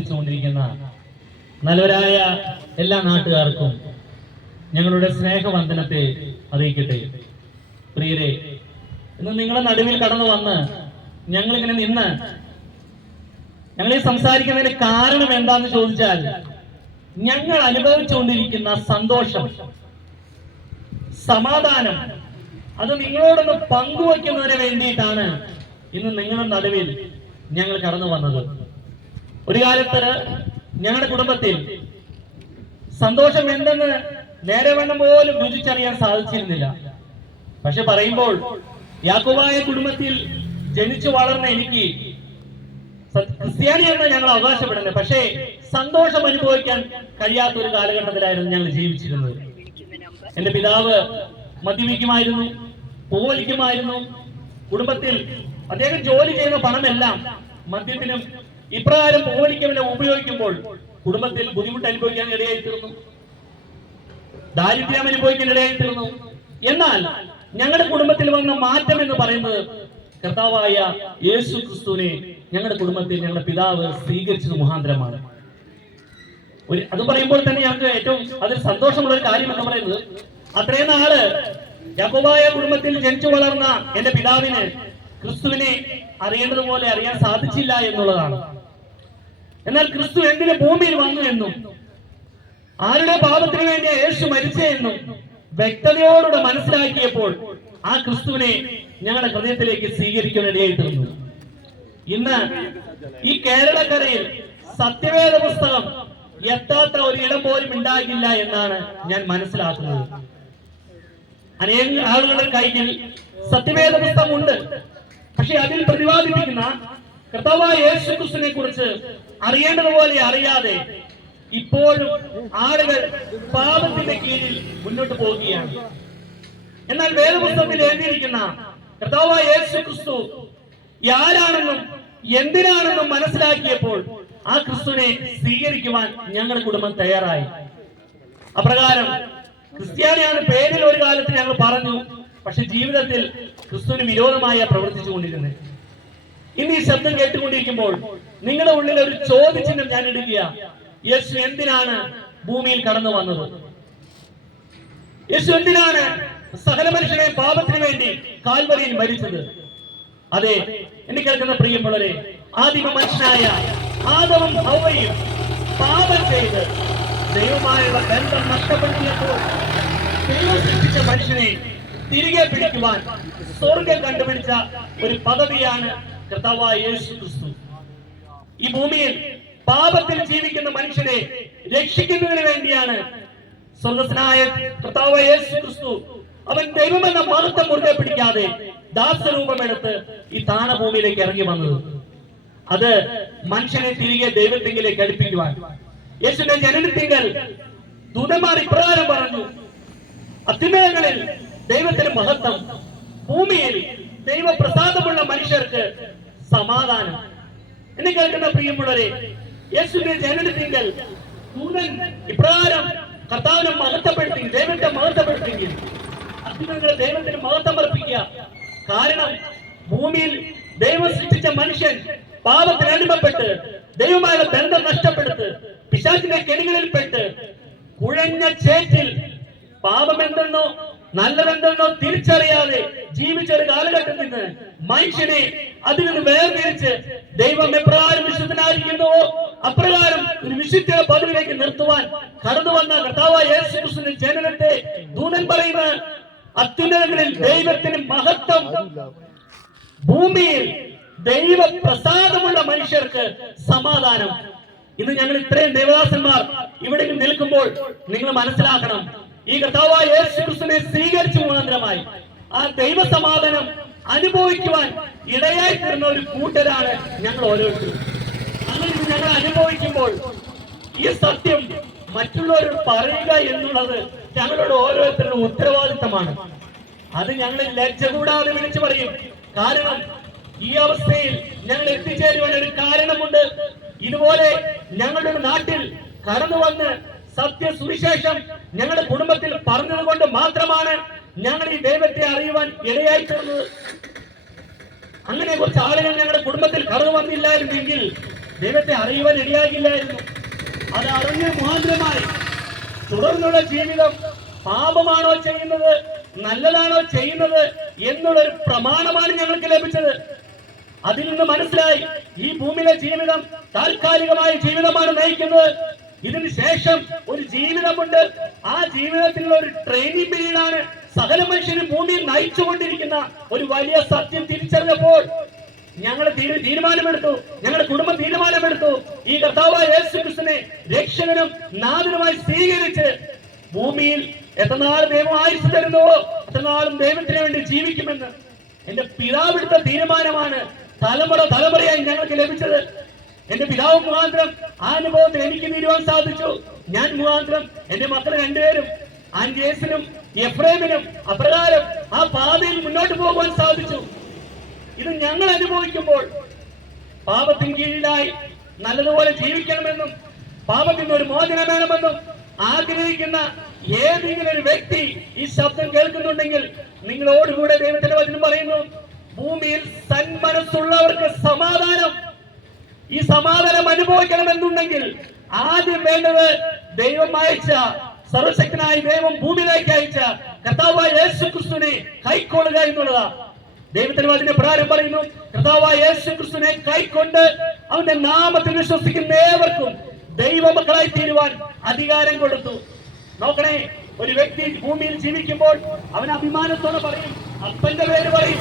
ശ്രദ്ധിച്ചുകൊണ്ടിരിക്കുന്ന നല്ലവരായ എല്ലാ നാട്ടുകാർക്കും ഞങ്ങളുടെ സ്നേഹവന്ദനത്തെ അറിയിക്കട്ടെ. പ്രിയരെ ഇന്ന് നിങ്ങളുടെ നടുവിൽ കടന്നു വന്ന് ഞങ്ങളിങ്ങനെ നിന്ന് ഞങ്ങൾ ഈ സംസാരിക്കുന്നതിന് കാരണം എന്താന്ന് ചോദിച്ചാൽ ഞങ്ങൾ അനുഭവിച്ചുകൊണ്ടിരിക്കുന്ന സന്തോഷം സമാധാനം അത് നിങ്ങളോടൊന്ന് പങ്കുവയ്ക്കുന്നതിന് വേണ്ടിയിട്ടാണ് ഇന്ന് നിങ്ങളുടെ നടുവിൽ ഞങ്ങൾ കടന്നു വന്നത്. ഒരു കാലത്ത് ഞങ്ങളുടെ കുടുംബത്തിൽ സന്തോഷം എന്തെന്ന് നേരെ വേണം പോലും രുചിച്ചറിയാൻ സാധിച്ചിരുന്നില്ല. പക്ഷെ പറയുമ്പോൾ യാക്കോബായ കുടുംബത്തിൽ ജനിച്ചു വളർന്ന എനിക്ക് സത്- ക്രിസ്ത്യാനി എന്ന് ഞങ്ങൾ അവകാശപ്പെടുന്നത്. പക്ഷേ സന്തോഷം അനുഭവിക്കാൻ കഴിയാത്ത ഒരു കാലഘട്ടത്തിലായിരുന്നു ഞങ്ങൾ ജീവിച്ചിരുന്നത്. എന്റെ പിതാവ് മദ്യപിക്കുമായിരുന്നു പോലിക്കുമായിരുന്നു കുടുംബത്തിൽ അദ്ദേഹം ജോലി ചെയ്യുന്ന പണമെല്ലാം മദ്യത്തിനും ഇപ്രകാരം പൂവലിക്കുമെല്ലാം ഉപയോഗിക്കുമ്പോൾ കുടുംബത്തിൽ ബുദ്ധിമുട്ട് അനുഭവിക്കാൻ ഇടയായി തീർന്നു ദാരിദ്ര്യം അനുഭവിക്കാൻ ഇടയായി തീർന്നു എന്നാൽ ഞങ്ങളുടെ കുടുംബത്തിൽ വന്ന മാറ്റം എന്ന് പറയുന്നത് കർത്താവായ യേശു ക്രിസ്തുവിനെ ഞങ്ങളുടെ കുടുംബത്തിൽ ഞങ്ങളുടെ പിതാവ് സ്വീകരിച്ചത് മുഖാന്തരമാണ്. ഒരു അത് പറയുമ്പോൾ തന്നെ ഞങ്ങൾക്ക് ഏറ്റവും അതിൽ സന്തോഷമുള്ള ഒരു കാര്യം എന്ന് പറയുന്നത് അത്രയും നാൾ യാക്കോബായ കുടുംബത്തിൽ ജനിച്ചു വളർന്ന എന്റെ പിതാവിന് ക്രിസ്തുവിനെ അറിയേണ്ടതുപോലെ അറിയാൻ സാധിച്ചില്ല എന്നുള്ളതാണ്. എന്നാൽ ക്രിസ്തു എന്തിന് ഭൂമിയിൽ വന്നു എന്നും? ആരുടെ പാപത്തിന് വേണ്ടി യേശു മരിച്ചെന്നും വ്യക്തതയോടുകൂടെ മനസ്സിലാക്കിയപ്പോൾ ആ ക്രിസ്തുവിനെ ഞങ്ങളുടെ ഹൃദയത്തിലേക്ക് സ്വീകരിക്കാനിടയായി തീർന്നു. ഇന്ന് ഈ കേരളക്കരയിൽ സത്യവേദ പുസ്തകം എത്താത്ത ഒരു ഇടം പോലും ഉണ്ടാകില്ല എന്നാണ് ഞാൻ മനസ്സിലാക്കുന്നത്. അനേക ആളുകളുടെ കയ്യിൽ സത്യവേദ പുസ്തകം ഉണ്ട് പക്ഷെ അതിൽ പ്രതിപാദിപ്പിക്കുന്ന കർത്താവായ യേശു ക്രിസ്തുവിനെ കുറിച്ച് അറിയേണ്ടതുപോലെ അറിയാതെ ഇപ്പോഴും ആളുകൾ പാപത്തിന്റെ കീഴിൽ മുന്നോട്ട് പോവുകയാണ്. എന്നാൽ വേദപുസ്തകത്തിൽ എഴുതിയിരിക്കുന്ന യേശു ക്രിസ്തു ആരാണെന്നും എന്തിനാണെന്നും മനസ്സിലാക്കിയപ്പോൾ ആ ക്രിസ്തുവിനെ സ്വീകരിക്കുവാൻ ഞങ്ങളുടെ കുടുംബം തയ്യാറായി. അപ്രകാരം ക്രിസ്ത്യാനിയാണ് പേരിൽ ഒരു കാലത്ത് ഞങ്ങൾ പറഞ്ഞു പക്ഷെ ജീവിതത്തിൽ ക്രിസ്തുവിന് വിരോധമായ പ്രവർത്തിച്ചുകൊണ്ടിരുന്നത്. ഇന്ന് ഈ ശബ്ദം കേട്ടുകൊണ്ടിരിക്കുമ്പോൾ നിങ്ങളുടെ ഉള്ളിൽ ഒരു ചോദ്യചിഹ്നം ഞാൻ ഇടുക യേശു എന്തിനാണ് ഭൂമിയിൽ കടന്നു വന്നത്? യേശു എന്തിനാണ് സകല മനുഷ്യനെ പാപത്തിന് വേണ്ടി കാൽവരിയിൽ മരിച്ചത്? അതെ എന്നെ കേൾക്കുന്ന പ്രിയമുള്ളവരെ ആദിമ മനുഷ്യനായ ആദവും ഹൗവയും പാപം ചെയ്ത് ദൈവമായുള്ള ബന്ധം നഷ്ടപ്പെടുത്തിയപ്പോൾ ദൈവം സൃഷ്ടിച്ച മനുഷ്യനെ തിരികെ പിടിക്കുവാൻ സ്വർഗം കണ്ടുപിടിച്ച ഒരു പദവിയാണ് ക്രിസ്തു. ഈ ഭൂമിയിൽ പാപത്തിൽ ജീവിക്കുന്ന മനുഷ്യനെ രക്ഷിക്കുന്നതിന് വേണ്ടിയാണ് സ്വർഗസ്നായ കർത്താവായ യേശു ക്രിസ്തു അവൻ ദൈവമെന്ന മഹത്വം മുറുകെ പിടിക്കാതെ ദാസരൂപമെടുത്ത് ഈ താണഭൂമിയിലേക്ക് ഇറങ്ങി വന്നത്. അത് മനുഷ്യനെ തിരികെ ദൈവത്തിങ്കിലേക്ക് അടുപ്പിക്കുവാൻ. യേശുവിന്റെ ജനനത്തിങ്കൽ ദൂതന്മാർ ഇപ്രകാരം പറഞ്ഞു അത്യുന്നതങ്ങളിൽ ദൈവത്തിന് മഹത്വം. ഭൂമിയിൽ ദൈവപ്രസാദമുള്ള മനുഷ്യർക്ക് സമാധാനം. എന്ന് കേൾക്കുന്ന പ്രിയമുള്ളവരെ യേശുവിന്റെ ജനനത്തിങ്കൽ ദൂതൻ ഇപ്രകാരം കർത്താവിനെ മഹത്വപ്പെടുത്തി ദൈവത്തെ മഹത്വപ്പെടുത്തി. അത്യുന്നതങ്ങളിൽ ദൈവത്തിന് മഹത്വം അർപ്പിക്കുക. കാരണം ഭൂമിയിൽ ദൈവം സൃഷ്ടിച്ച മനുഷ്യൻ പാപത്തിന് അടിമപ്പെട്ട് ദൈവമായ ബന്ധം നഷ്ടപ്പെടുത്ത് പിശാചിന്റെ കെണികളിൽപ്പെട്ട് കുഴഞ്ഞ ചേറ്റിൽ പാപമെന്തെന്നോ നല്ലതെന്തെന്നോ തിരിച്ചറിയാതെ ജീവിച്ച ഒരു കാലഘട്ടത്തിൽ നിന്ന് മനുഷ്യനെ അതിൽ നിന്ന് വേർതിരിച്ച് ദൈവം എപ്രകാരം വിശുദ്ധനായിരിക്കുന്നുവോ അപ്രകാരം ഒരു വിശുദ്ധ പദവിയിലേക്ക് നിർത്തുവാൻ കടന്നു വന്ന കർത്താവായ യേശു ജനനത്തെ ദൂതൻ പറയുന്ന അത്യുന്നതങ്ങളിൽ ദൈവത്തിന് മഹത്വം. ഭൂമിയിൽ ദൈവ പ്രസാദമുള്ള മനുഷ്യർക്ക് സമാധാനം. ഇന്ന് ഞങ്ങൾ ഇത്രയും ദേവദാസന്മാർ ഇവിടെ നിൽക്കുമ്പോൾ നിങ്ങൾ മനസ്സിലാക്കണം. ഈ കർത്താവായ സ്വീകരിച്ചു മുഖാന്തരമായി. ആ ദൈവ സമാധാനം അനുഭവിക്കുവാൻ ഇടയായി തീർന്ന ഒരു കൂട്ടരാണ് ഞങ്ങൾ ഓരോരുത്തരും. അങ്ങനെ ഞങ്ങൾ അനുഭവിക്കുമ്പോൾ ഈ സത്യം മറ്റുള്ളവരോട് പറയുക എന്നുള്ളത് ഞങ്ങളുടെ ഓരോരുത്തരുടെ ഉത്തരവാദിത്തമാണ്. അത് ഞങ്ങൾ ലജ്ജ കൂടാതെ വിളിച്ചു പറയും. കാരണം ഈ അവസ്ഥയിൽ ഞങ്ങൾ എത്തിച്ചേരുവാൻ ഒരു കാരണമുണ്ട്. ഇതുപോലെ ഞങ്ങളുടെ നാട്ടിൽ കടന്നു വന്ന് സത്യ സുവിശേഷം ഞങ്ങളുടെ കുടുംബത്തിൽ പറഞ്ഞതുകൊണ്ട് മാത്രമാണ് ഞങ്ങൾ ഈ ദൈവത്തെ അറിയുവാൻ ഇടയായി തീർന്നത് അങ്ങനെ കുറച്ച് ആളുകൾ ഞങ്ങളുടെ കുടുംബത്തിൽ കടന്നു വന്നില്ലായിരുന്നെങ്കിൽ ദൈവത്തെ അറിയുവാൻ ഇടയാകില്ലായിരുന്നു. അത് അറിഞ്ഞ മുഖാന്തരമായി തുടർന്നുള്ള ജീവിതം പാപമാണോ ചെയ്യുന്നത് നല്ലതാണോ ചെയ്യുന്നത് എന്നുള്ളൊരു പ്രമാണമാണ് ഞങ്ങൾക്ക് ലഭിച്ചത്. അതിൽ നിന്ന് മനസ്സിലായി ഈ ഭൂമിയിലെ ജീവിതം താൽക്കാലികമായ ജീവിതമാണ് നയിക്കുന്നത്. ഇതിന് ശേഷം ഒരു ജീവിതമുണ്ട്. ആ ജീവിതത്തിലുള്ള ഒരു ട്രെയിനിങ് പീരീഡാണ് സകല മനുഷ്യരും ഭൂമിയിൽ നയിച്ചുകൊണ്ടിരിക്കുന്ന ഒരു വലിയ സത്യം തിരിച്ചറിഞ്ഞപ്പോൾ ഞങ്ങൾ തീരു- തീരുമാനമെടുത്തു. ഞങ്ങളുടെ കുടുംബം തീരുമാനമെടുത്തു. ഈ കർത്താവായ യേശു ക്രിസ്തുവിനെ രക്ഷകനും നാഥനുമായി സ്വീകരിച്ച് ഭൂമിയിൽ എത്രനാൾ ദൈവം ആയുസ് തരുന്നുവോ അത്രനാളും ദൈവത്തിന് വേണ്ടി ജീവിക്കുമെന്ന് എന്റെ പിതാവിടുത്ത തീരുമാനമാണ് തലമുറ തലമുറയായി ഞങ്ങൾക്ക് ലഭിച്ചത്. എന്റെ പിതാവ് മുഖാന്തരം ആ അനുഭവത്തിൽ എനിക്ക് തീരുവാൻ സാധിച്ചു. ഞാൻ മുഖാന്തരം എന്റെ മക്കൾ രണ്ടുപേരും ആൻജേസിനും എഫ്രൈമിനും അപ്രകാരം ആ പാതയിൽ മുന്നോട്ട് പോകുവാൻ സാധിച്ചു. ഇത് ഞങ്ങൾ അനുഭവിക്കുമ്പോൾ പാപത്തിന് കീഴിലായി നല്ലതുപോലെ ജീവിക്കണമെന്നും പാപത്തിന് ഒരു മോചനം വേണമെന്നും ആഗ്രഹിക്കുന്ന ഏതെങ്കിലും ഒരു വ്യക്തി ഈ ശബ്ദം കേൾക്കുന്നുണ്ടെങ്കിൽ നിങ്ങളോടുകൂടെ ദൈവത്തിന്റെ വചനം പറയുന്നു ഭൂമിയിൽ സന്മനസ്സുള്ളവർക്ക് സമാധാനം. ഈ സമാധാനം അനുഭവിക്കണമെന്നുണ്ടെങ്കിൽ ആദ്യം വേണ്ടത് ദൈവം അയച്ച സർവശക്തനായ ദൈവം ഭൂമിയിലേക്ക് അയച്ച കർത്താവായ യേശു ക്രിസ്തുവിനെ കൈക്കൊള്ളുക എന്നുള്ളതാ. ദൈവത്തിന് അതിന്റെ പ്രകാരം പറയുന്നു കർത്താവായ യേശു ക്രിസ്തുവിനെ കൈക്കൊണ്ട് അവന്റെ നാമത്തിൽ വിശ്വസിക്കുന്ന ഏവർക്കും ദൈവ മക്കളായി തീരുവാൻ അധികാരം കൊടുത്തു. നോക്കണേ ഒരു വ്യക്തി ഭൂമിയിൽ ജീവിക്കുമ്പോൾ അവൻ അഭിമാനത്തോടെ പറയും അപ്പന്റെ പേര് പറയും.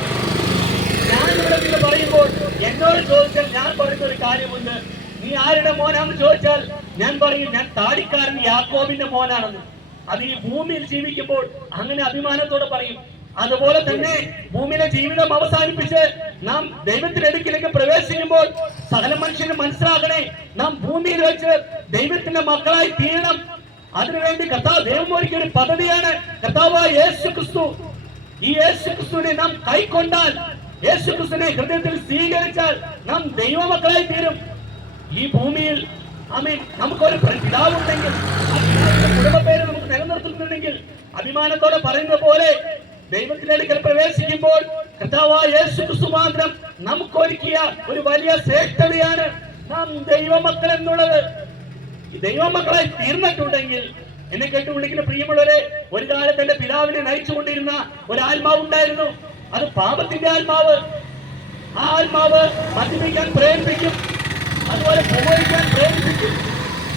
ഞാൻ ഇവിടെ പറയുമ്പോൾ എന്നോട് ചോദിച്ചാൽ ഞാൻ പറയുന്ന ഒരു കാര്യമുണ്ട്. നീ ആരുടെ മോനാണെന്ന് ചോദിച്ചാൽ ഞാൻ പറയും ഞാൻ താടിക്കാരൻ യാക്കോബിന്റെ മോനാണെന്ന്. അത് ഈ ഭൂമിയിൽ ജീവിക്കുമ്പോൾ അങ്ങനെ അഭിമാനത്തോടെ പറയും. അതുപോലെ തന്നെ ഭൂമിയിലെ ജീവിതം അവസാനിപ്പിച്ച് നാം ദൈവത്തിന്റെ അടുക്കിലേക്ക് പ്രവേശിക്കുമ്പോൾ സകല മനുഷ്യന് മനസ്സിലാകണേ നാം ഭൂമിയിൽ വെച്ച് ദൈവത്തിന്റെ മക്കളായി തീരണം. അതിനുവേണ്ടി കർത്താവ് ദൈവം ഒരുക്കിയ ഒരു പദ്ധതിയാണ് കർത്താവായ യേശു ക്രിസ്തു ഈ യേശു ക്രിസ്തുവിനെ നാം കൈക്കൊണ്ടാൽ യേശു ക്രിസ്തുവിനെ ഹൃദയത്തിൽ സ്വീകരിച്ചാൽ നാം ദൈവമക്കളായി തീരും. ഈ ഭൂമിയിൽ ആമീൻ നമുക്കൊരു പിതാവുണ്ടെങ്കിൽ കുടുംബ പേര് നമുക്ക് നിലനിർത്തുന്നുണ്ടെങ്കിൽ അഭിമാനത്തോടെ പറയുന്ന പോലെ ദൈവത്തിന്റെ അടുക്കൽ പ്രവേശിക്കുമ്പോൾ നമുക്കൊരുക്കിയ ഒരു വലിയ ശ്രേഷ്ഠതയാണ് നാം ദൈവമക്കൾ എന്നുള്ളത്. ദൈവമക്കളെ തീർന്നിട്ടുണ്ടെങ്കിൽ എന്നെ കേട്ടുകൊണ്ടിരിക്കുന്ന പ്രിയമുള്ളവരെ ഒരു കാലത്ത് എന്റെ പിതാവിനെ നയിച്ചുകൊണ്ടിരുന്ന ഒരു ആത്മാവ് ഉണ്ടായിരുന്നു. അത് പാപത്തിന്റെ ആത്മാവ്. ആ ആത്മാവ് മദ്യപിക്കാൻ പ്രേരിപ്പിക്കും. അതുപോലെ പ്രബോധിക്കാൻ പ്രേരിപ്പിക്കും.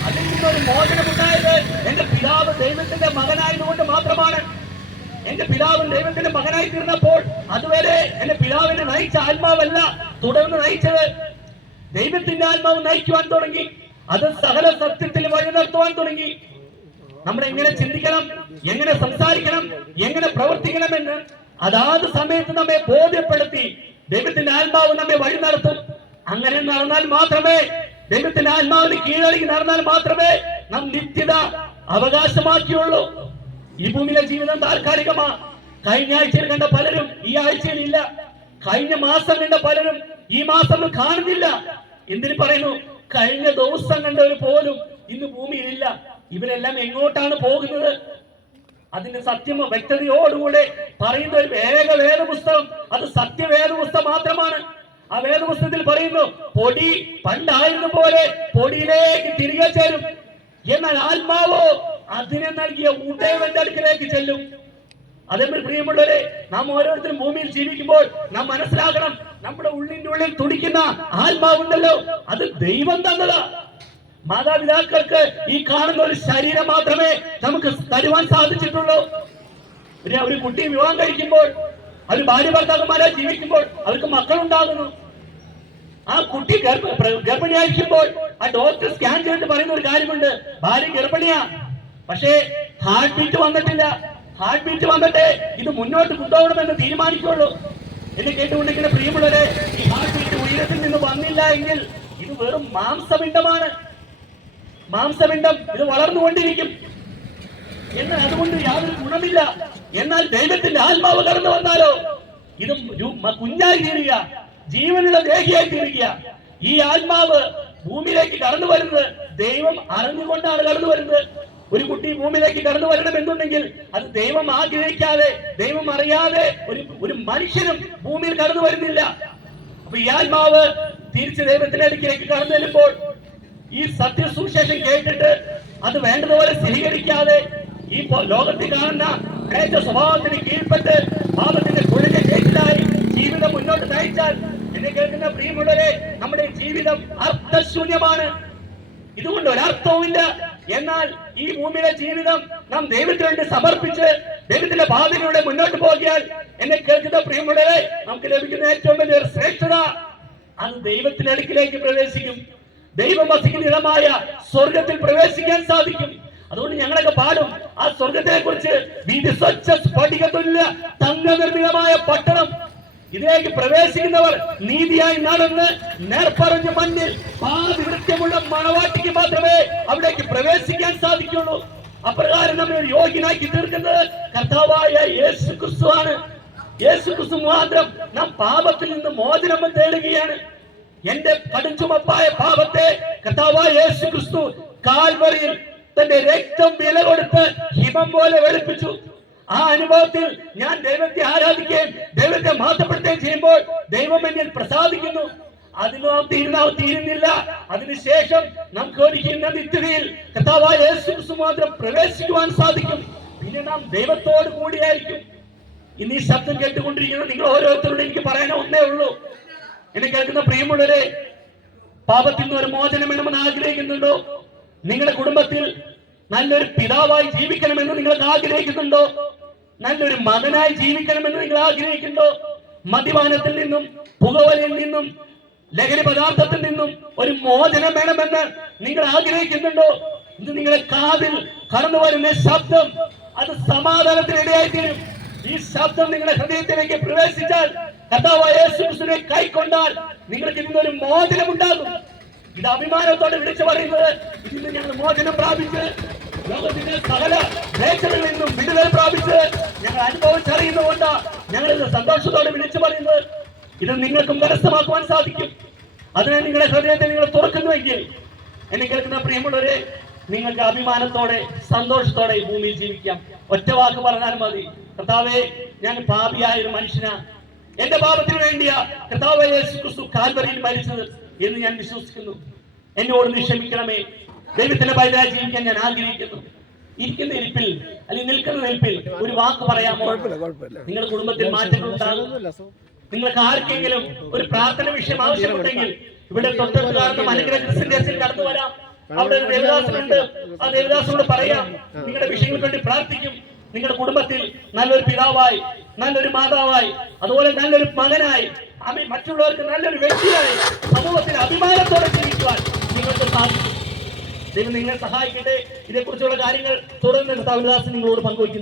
അതിൽ നിന്നൊരു മോചനമുണ്ടായത് എന്റെ പിതാവ് ദൈവത്തിന്റെ മകനായതുകൊണ്ട് മാത്രമാണ്. എന്റെ പിതാവ് ദൈവത്തിന്റെ മകനായി തീർന്നപ്പോൾ അതുവരെ എന്റെ പിതാവിനെ നയിച്ച ആത്മാവല്ല തുടർന്ന് നയിച്ചത് ദൈവത്തിന്റെ ആത്മാവ് നയിക്കുവാൻ തുടങ്ങി. അത് സകല സത്യത്തിൽ വഴി നടത്തുവാൻ തുടങ്ങി. നമ്മൾ എങ്ങനെ ചിന്തിക്കണം എങ്ങനെ സംസാരിക്കണം എങ്ങനെ പ്രവർത്തിക്കണം പ്രവർത്തിക്കണമെന്ന് അതാത് സമയത്ത് നമ്മെ ബോധ്യപ്പെടുത്തി ദൈവത്തിന്റെ ആത്മാവ് നമ്മെ വഴി നടത്തും. അങ്ങനെ നടന്നാൽ മാത്രമേ ദൈവത്തിന്റെ ആത്മാവിന് കീഴടക്കി നടന്നാൽ മാത്രമേ നാം നിത്യത അവകാശമാക്കിയുള്ളൂ. ഈ ഭൂമിയിലെ ജീവിതം താൽക്കാലികമാ. കഴിഞ്ഞ ആഴ്ചയിൽ കണ്ട പലരും ഈ ആഴ്ചയിൽ ഇല്ല. കഴിഞ്ഞ മാസം കണ്ട പലരും ഈ മാസം കാണുന്നില്ല. എന്തിനു പറയുന്നു? കഴിഞ്ഞ ദിവസം കണ്ടവർ പോലും ഇന്ന് ഭൂമിയിലില്ല ഇവരെല്ലാം എങ്ങോട്ടാണ് പോകുന്നത്? അതിന്റെ സത്യമോ വ്യക്തതയോടുകൂടെ പറയുന്ന ഒരു വേഗ വേദപുസ്തകം. അത് സത്യവേദപുസ്തകം മാത്രമാണ്. ആ വേദപുസ്തകത്തിൽ പറയുന്നു പൊടി പണ്ടായിരുന്ന പോലെ പൊടിയിലേക്ക് തിരികെ ചേരും എന്നാൽ ആത്മാവോ അതിനെ നൽകിയ ഉടയവന്റെ അടുക്കിലേക്ക് ചെല്ലും. അതേപോലെ പ്രിയമുള്ളവരെ നാം ഓരോരുത്തരും ഭൂമിയിൽ ജീവിക്കുമ്പോൾ നാം മനസ്സിലാക്കണം നമ്മുടെ ഉള്ളിന്റെ ഉള്ളിൽ തുടിക്കുന്ന ആത്മാവുണ്ടല്ലോ. അത് ദൈവം തന്നതാ. മാതാപിതാക്കൾക്ക് ഈ കാണുന്ന ഒരു ശരീരം മാത്രമേ നമുക്ക് തരുവാൻ സാധിച്ചിട്ടുള്ളൂ. ഒരു കുട്ടി വിവാഹം കഴിക്കുമ്പോൾ അവർ ഭാര്യ ഭർത്താക്കന്മാരായി ജീവിക്കുമ്പോൾ അവർക്ക് മക്കളുണ്ടാകുന്നു. ആ കുട്ടി ഗർഭിണിയായിരിക്കുമ്പോൾ ആ ഡോക്ടർ സ്കാൻ ചെയ്തിട്ട് പറയുന്ന ഒരു കാര്യമുണ്ട്. ഭാര്യ ഗർഭിണിയാ. പക്ഷേ ഹാർട്ട് ബീറ്റ് വന്നിട്ടില്ല. ഹാർട്ട് ബീറ്റ് വന്നിട്ട് ഇത് മുന്നോട്ട് കൊണ്ടുപോകണമെന്ന് തീരുമാനിക്കുള്ളൂ. എന്ന് കേട്ടുകൊണ്ടിരിക്കുന്ന പ്രിയമുള്ളവരെ ഈ ഹാർട്ട് ബീറ്റ് ഉയരത്തിൽ നിന്ന് വന്നില്ല എങ്കിൽ ഇത് വെറും മാംസപിണ്ഡമാണ്. മാംസപിണ്ഡം ഇത് വളർന്നുകൊണ്ടിരിക്കും. എന്നാൽ അതുകൊണ്ട് യാതൊരു ഗുണമില്ല. എന്നാൽ ദൈവത്തിന്റെ ആത്മാവ് കടന്നു വന്നാലോ? ഇത് കുഞ്ഞായി തീരുക. ജീവനുള്ള തീരുക ഈ ആത്മാവ് ഭൂമിയിലേക്ക് കടന്നു വരുന്നത് ദൈവം അറിഞ്ഞുകൊണ്ടാണ് കടന്നു വരുന്നത്. ഒരു കുട്ടി ഭൂമിയിലേക്ക് കടന്നു വരണം എന്നുണ്ടെങ്കിൽ അത് ദൈവം ആഗ്രഹിക്കാതെ ദൈവം അറിയാതെ ഒരു ഒരു മനുഷ്യനും ഭൂമിയിൽ കടന്നു വരുന്നില്ല. അപ്പൊ ഈ ആത്മാവ് തിരിച്ച് ദൈവത്തിന്റെ അടുക്കിലേക്ക് കടന്നു വരുമ്പോൾ ഈ സത്യസുവിശേഷം കേട്ടിട്ട് അത് വേണ്ടതുപോലെ സ്ഥിരീകരിക്കാതെ ഈ ലോകത്തിൽ കാണുന്ന സ്വഭാവത്തിന് കീഴ്പ്പെട്ട് പാപത്തിന്റെ കേട്ടിലായി ജീവിതം മുന്നോട്ട് നയിച്ചാൽ എന്നെ കേൾക്കുന്ന പ്രിയമുള്ളവരെ നമ്മുടെ ജീവിതം അർത്ഥശൂന്യമാണ്. ഇതുകൊണ്ട് ഒരർത്ഥവുമില്ല. എന്നാൽ ഈ ഭൂമിയിലെ ജീവിതം നാം ദൈവത്തിന് വേണ്ടി സമർപ്പിച്ച് ദൈവത്തിന്റെ ഭാവിയിലൂടെ മുന്നോട്ട് പോകിയാൽ എന്നെ കേൾക്കുന്ന പ്രിയമുള്ളവരെ നമുക്ക് ലഭിക്കുന്ന ഏറ്റവും വലിയ ശ്രേഷ്ഠത അത് ദൈവത്തിന്റെ അടുക്കിലേക്ക് പ്രവേശിക്കും. ദൈവം വസിക്കുന്ന ഇടമായ സ്വർഗത്തിൽ പ്രവേശിക്കാൻ സാധിക്കും. അതുകൊണ്ട് ഞങ്ങളൊക്കെ പാടും. ആ സ്വർഗത്തെ കുറിച്ച് വീതി സ്വച്ഛ സ്ഫടികത്തുല്യ തങ്ക നിർമ്മിതമായ പട്ടണം ഇതിലേക്ക് പ്രവേശിക്കുന്നവർ നീതിയായി നടന്ന് നേർപ്പറഞ്ഞ മണ്ണിൽ പാതി വൃത്യമുള്ള മണവാട്ടിക്ക് മാത്രമേ അവിടേക്ക് പ്രവേശിക്കാൻ സാധിക്കുള്ളൂ. അപ്രകാരം നമ്മൾ യോഗ്യനാക്കി തീർക്കുന്നത് കർത്താവായ യേശു ക്രിസ്തു ആണ്. യേശു ക്രിസ്തു മാത്രം നാം പാപത്തിൽ നിന്ന് മോചനം തേടുകയാണ്. എന്റെ കടുംചുമപ്പായ പാപത്തെ കർത്താവായ യേശു ക്രിസ്തു കാൽവറിയിൽ തന്റെ രക്തം വില കൊടുത്ത് ഹിമം പോലെ വെളുപ്പിച്ചു. ആ അനുഭവത്തിൽ ഞാൻ ദൈവത്തെ ആരാധിക്കുകയും ദൈവത്തെ മാറ്റപ്പെടുത്തുകയും ചെയ്യുമ്പോൾ ദൈവം എന്നിൽ പ്രസാദിക്കുന്നു. അതിനോ തീരുന്നോ തീരുന്നില്ല അതിനുശേഷം നമുക്ക് ഒരുക്കുന്ന നിത്യതയിൽ കഥാവായ മാത്രം പ്രവേശിക്കുവാൻ സാധിക്കും. പിന്നെ നാം ദൈവത്തോട് കൂടിയായിരിക്കും. ഇന്ന് ഈ ശബ്ദം കേട്ടുകൊണ്ടിരിക്കുന്ന നിങ്ങൾ ഓരോരുത്തരോടും എനിക്ക് പറയാൻ ഒന്നേ ഉള്ളൂ. എന്നെ കേൾക്കുന്ന പ്രിയമുള്ളവരെ പാപത്തിൽ നിന്ന് ഒരു മോചനം വേണമെന്ന് ആഗ്രഹിക്കുന്നുണ്ടോ? നിങ്ങളുടെ കുടുംബത്തിൽ നല്ലൊരു പിതാവായി ജീവിക്കണമെന്ന് നിങ്ങൾ ആഗ്രഹിക്കുന്നുണ്ടോ? നല്ലൊരു മകനായി ജീവിക്കണമെന്ന് നിങ്ങൾ ആഗ്രഹിക്കുന്നുണ്ടോ? മദ്യപാനത്തിൽ നിന്നും പുകവലിൽ നിന്നും ലഹരി പദാർത്ഥത്തിൽ നിന്നും ഒരു മോചനം വേണമെന്ന് നിങ്ങൾ ആഗ്രഹിക്കുന്നുണ്ടോ? ഇത് നിങ്ങളുടെ കാതിൽ കടന്നു വരുന്ന ശബ്ദം അത് സമാധാനത്തിനിടയായിത്തീരും. ഈ ശബ്ദം നിങ്ങളുടെ ഹൃദയത്തിലേക്ക് പ്രവേശിച്ചാൽ കഥാവായ കൈക്കൊണ്ടാൽ നിങ്ങൾക്ക് ഇന്നൊരു മോചനം ഉണ്ടാകും ഇത് അഭിമാനത്തോടെ വിളിച്ചു പറയുന്നത് ഇതിന് ഞങ്ങൾ മോചനം പ്രാപിച്ച് ലോകത്തിന്റെ സകല മേഖലകളിൽ നിന്നും വിടുതൽ പ്രാപിച്ച് ഞങ്ങൾ അനുഭവിച്ചറിയുന്നതുകൊണ്ട് ഞങ്ങൾ ഇത് സന്തോഷത്തോടെ വിളിച്ചു പറയുന്നത് ഇത് നിങ്ങൾക്കും കരസ്ഥമാക്കുവാൻ സാധിക്കും. അതിനെ നിങ്ങളുടെ ഹൃദയത്തെ നിങ്ങൾ തുറക്കുന്നുവെങ്കിൽ എന്നെ കേൾക്കുന്ന പ്രിയമുള്ളവരെ നിങ്ങൾക്ക് അഭിമാനത്തോടെ സന്തോഷത്തോടെ ഈ ഭൂമിയിൽ ജീവിക്കാം. ഒറ്റ വാക്ക് പറഞ്ഞാൽ മതി. കർത്താവെ ഞാൻ പാപിയായ ഒരു മനുഷ്യനാ. എന്റെ പാപത്തിന് വേണ്ടിയാ കർത്താവ് യേശു കാൽവരിയിൽ മരിച്ചത് എന്ന് ഞാൻ വിശ്വസിക്കുന്നു. എന്നോട് നീ ക്ഷമിക്കണമേ. ദൈവത്തിന്റെ ബൈബിളായി ജീവിക്കാൻ ഞാൻ ആഗ്രഹിക്കുന്നു. ഇരിക്കുന്ന ഇരിപ്പിൽ അല്ലെങ്കിൽ നിൽക്കുന്ന നിൽപ്പിൽ ഒരു വാക്ക് പറയാമോ? നിങ്ങളുടെ കുടുംബത്തിൽ മാറ്റങ്ങൾ ഉണ്ടാകും? നിങ്ങൾക്ക് ആർക്കെങ്കിലും ഒരു പ്രാർത്ഥന വിഷയം ആവശ്യമുണ്ടെങ്കിൽ ഇവിടെ തൊട്ടടുത്ത് ക്രിസ്ത്യൻ ചർച്ചിൽ കടന്നു വരാം. അവിടെ ഒരു ദേവദാസനുണ്ട്. ആ ദേവദാസനോട് പറയാം നിങ്ങളുടെ വിഷയങ്ങൾക്ക് വേണ്ടി പ്രാർത്ഥിക്കും. നിങ്ങളുടെ കുടുംബത്തിൽ നല്ലൊരു പിതാവായി നല്ലൊരു മാതാവായി അതുപോലെ നല്ലൊരു മകനായി അമി മറ്റുള്ളവർക്ക് നല്ലൊരു വ്യക്തിയായി സമൂഹത്തിൽ അഭിമാനത്തോടെ ജീവിക്കുവാൻ നിങ്ങൾക്ക് സാധിക്കും. ദൈവം നിങ്ങളെ സഹായിക്കട്ടെ. ഇതേക്കുറിച്ചുള്ള കാര്യങ്ങൾ തുടർന്ന് കർത്താവിദാസൻ നിങ്ങളോട് പങ്കുവയ്ക്കുന്നു.